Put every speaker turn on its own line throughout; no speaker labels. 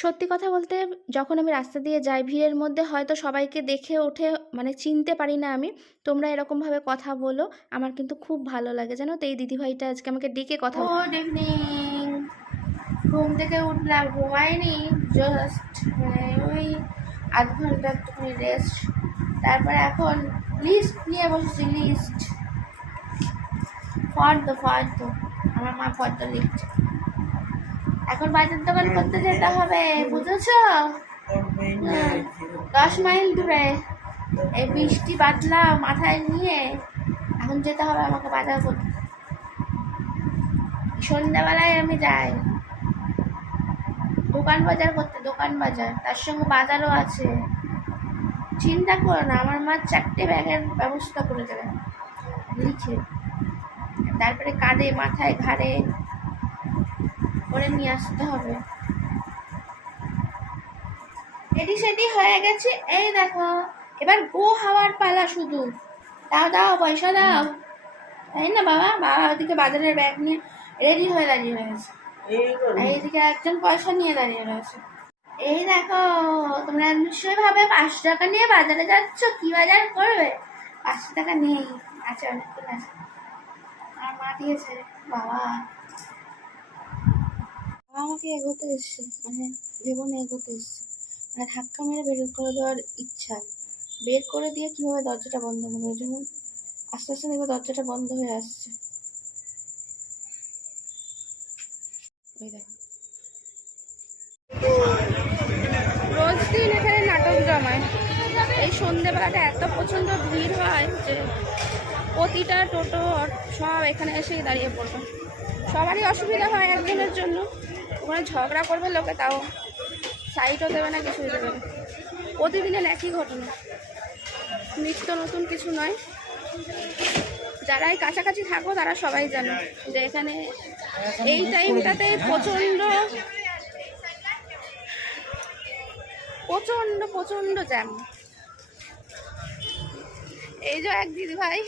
সত্যি কথা বলতে যখন আমি রাস্তা দিয়ে যাই, ভিড়ের মধ্যে হয়তো সবাইকে দেখে ওঠে মানে চিনতে পারি না আমি। তোমরা এরকমভাবে কথা বলো। আমার কিন্তু খুব ভালো লাগে। জানো তো, এই দিদিভাইটা আজকে আমাকে ডেকে কথা গুড ইভিনিং ঘুম থেকে উঠলাম, ঘুমাইনি জাস্ট মানে ওই আধ ঘণ্টা একটুখানি রেস্ট তারপরে এখন লিস্ট নিয়ে বসেছি লিস্ট ফর্দ ফর্দ। আমার মা ফর্দ লিখছে। এখন বাজার দোকান করতে যেতে হবে, বুঝেছ? দশ মাইল দূরে। এই বৃষ্টি বাদলা মাথায় নিয়ে এখন যেতে হবে আমাকে বাজার করতে। সন্ধ্যাবেলায় আমি যাই। দোকান বাজার করতে, দোকান বাজার। তার সঙ্গে বাজারও আছে। চিন্তা করো না, আমার মা চারটে ব্যাগের ব্যবস্থা করে দেবে। লিখে। তারপরে কাঁধে, মাথায়, ঘাড়ে করে নিয়ে আসতে হবে। এটি সেটি হয়ে গেছে। এই দেখো এবার গো হাওয়ার পালা শুধু। দাও দাও পয়সা দাও। তাই না বাবা বাবা ওদিকে বাজারের ব্যাগ নিয়ে রেডি হয়ে দাঁড়িয়ে রয়েছে। এইদিকে একজন পয়সা নিয়ে দাঁড়িয়ে রয়েছে। এই দেখো তোমরা নিশ্চয়ই ভাবে পাঁচশো টাকা নিয়ে বাজারে যাচ্ছ? কি বাজার করবে? পাঁচশো টাকা নেই। আছে অনেকক্ষণ আছে। আর মা দিয়েছে। বাবা। আমাকে এগোতে এসছে মানে জীবনে এগোতে এসছে। মানে ধাক্কা মেরে বের করে দেওয়ার ইচ্ছা। বের করে দিয়ে কীভাবে দরজাটা বন্ধ করবে? ওই জন্য আস্তে আস্তে দেখব দরজাটা বন্ধ হয়ে আসছে। ওই দেখো। রোজ দিন এখানে নাটক জমায়। এই সন্ধেবেলাটা এত প্রচণ্ড ভিড় হয় যে প্রতিটা টোটো, সব এখানে এসেই দাঁড়িয়ে পড়বে। সবারই অসুবিধা হয় একদিনের জন্য। ঝগড়া করবে লোকে, তাও সাইটও দেবে না, কিছুই দেবে না। প্রতিদিনের একই ঘটনা। নিত্য নতুন কিছু নয়। যারাই কাছাকাছি থাকো, তারা সবাই জানে যে এখানে এই টাইমটাতে প্রচণ্ড প্রচণ্ড প্রচণ্ড জ্যাম এই যে এক দিদিভাই,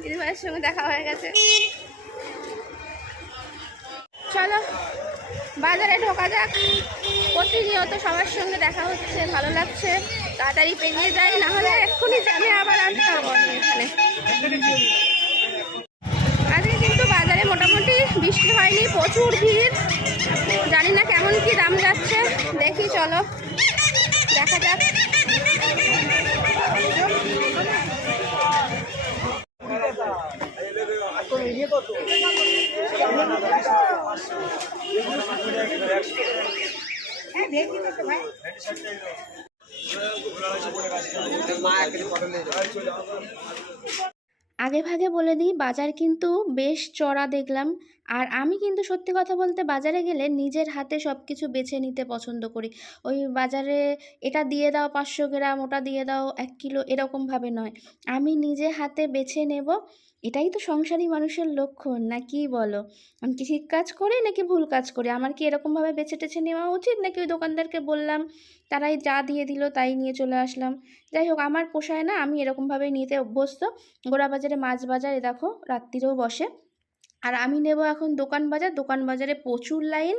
দিদিভাইয়ের সঙ্গে দেখা হয়ে গেছে। চলো। বাজারে ঢোকা যাক। প্রতিনিয়ত সবার সঙ্গে দেখা হচ্ছে, ভালো লাগছে। তাড়াতাড়ি পেরিয়ে যাই, না হলে এক্ষুনি জ্যামে আবার আনতে পারব এখানে। আজকে কিন্তু বাজারে মোটামুটি বৃষ্টি হয়নি, প্রচুর ভিড়। জানি না কেমন কি দাম যাচ্ছে, দেখি চলো, দেখা যাক। আগে ভাগে বলে দিই বাজার কিন্তু বেশ চড়া দেখলাম। আর আমি কিন্তু সত্যি কথা বলতে বাজারে গেলে নিজের হাতে সব কিছু বেছে নিতে পছন্দ করি। ওই বাজারে এটা দিয়ে দাও পাঁচশো গ্রাম, ওটা দিয়ে দাও এক কিলো এরকমভাবে নয়। আমি নিজে হাতে বেছে নেব, এটাই তো সংসারী মানুষের লক্ষণ, না কি বলো? আমি কি ঠিক কাজ করি, নাকি ভুল কাজ করি? আমার কি এরকমভাবে বেছে টেছে নেওয়া উচিত? নাকি ওই দোকানদারকে বললাম, তারাই যা দিয়ে দিল তাই নিয়ে চলে আসলাম। যাই হোক, আমার পোষায় না, আমি এরকমভাবেই নিতে অভ্যস্ত। গোড়া বাজারে মাছ বাজারে দেখো, রাত্রিরেও বসে। আর আমি নেব এখন দোকান বাজার। দোকান বাজারে প্রচুর লাইন।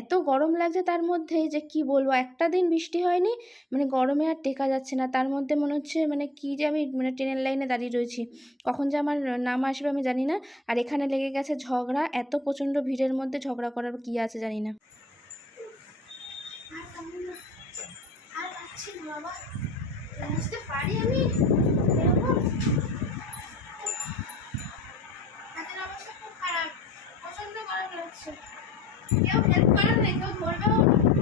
এত গরম লাগছে তার মধ্যে যে কি বলব, একটা দিন বৃষ্টি হয়নি মানে গরমে আর টেকা যাচ্ছে না। তার মধ্যে মনে হচ্ছে মানে কি যে আমি মানে ট্রেনের লাইনে দাঁড়িয়ে রয়েছি। কখন যে আমার নাম আসবে আমি জানি না। আর এখানে লেগে গেছে ঝগড়া, এত প্রচণ্ড ভিড়ের মধ্যে ঝগড়া করার কি আছে জানি না। বুঝতে পারি আমি। কেউ হেল্প করে না কেউ ধরবেও না।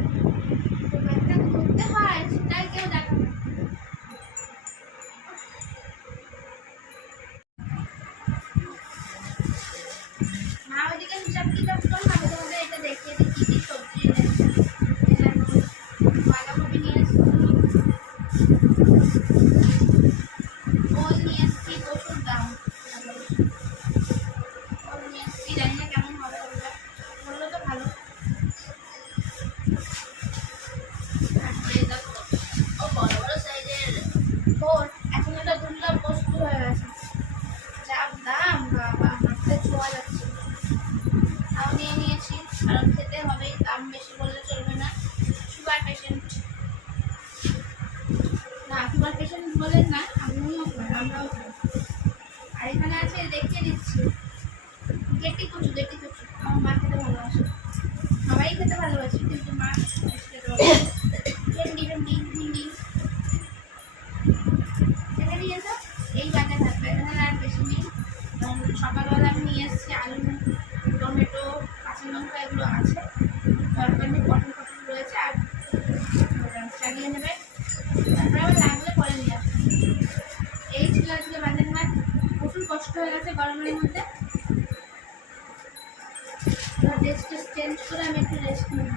পাওয়া যাচ্ছে। তাও নিয়ে নিয়েছি। কারণ খেতে হবে, দাম বেশি বললে চলবে না। সুগার পেশেন্ট না সুগার পেশেন্ট বলেন না, আমিও আমরাও আর এখানে আছে, দেখিয়ে দিচ্ছি। গেটি কচু গেটি কচু আমার মা খেতে ভালোবাসে। সবাই খেতে ভালোবাসে, কিন্তু মা কাঁচা এগুলো আছে। তরকারি কটন কটন রয়েছে আর চালিয়ে নেবে তারপরে আবার লাগলে পরে নিয়ে আসবে। এই ছিল আজকে বাজার মাছ প্রচুর কষ্ট হয়ে গেছে গরমের মধ্যে। ড্রেস চেঞ্জ করে আমি একটু রেস্ট নিই।